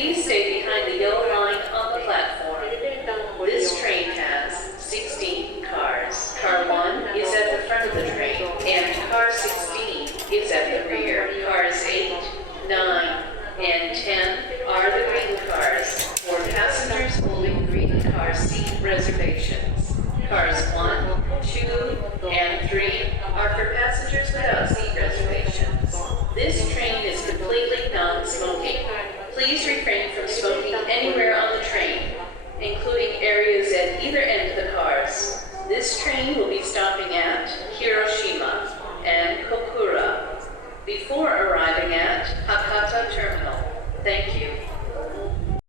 Please stay behind the yellow line on the platform. This train has 16 cars. Car 1 is at the front of the train, and car 16 is at the rear. Cars 8, 9, and 10 are the green cars for passengers holding green car seat reservations. Cars 1, 2, and 3 are for passengers without seat reservations. This train is completely non-smoking. Please refrain from smoking anywhere on the train, including areas at either end of the cars. This train will be stopping at Hiroshima and Kokura before arriving at Hakata Terminal. Thank you.